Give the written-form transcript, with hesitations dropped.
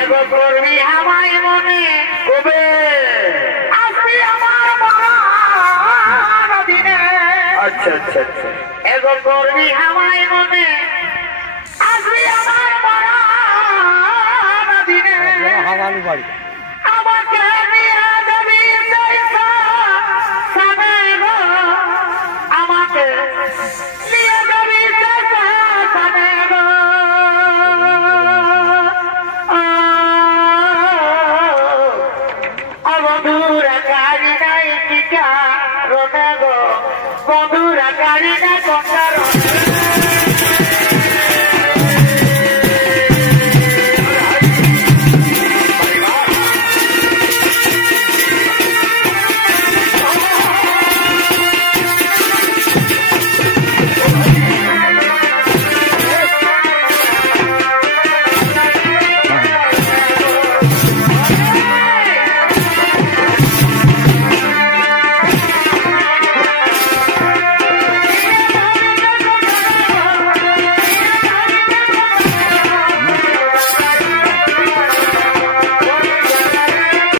এগো করবি আমায় মনে কবে আসবি আমার মরার দিনে। আচ্ছা আচ্ছা আচ্ছা। এগো করবি আমায় মনে আসবি আমার মরার দিনে।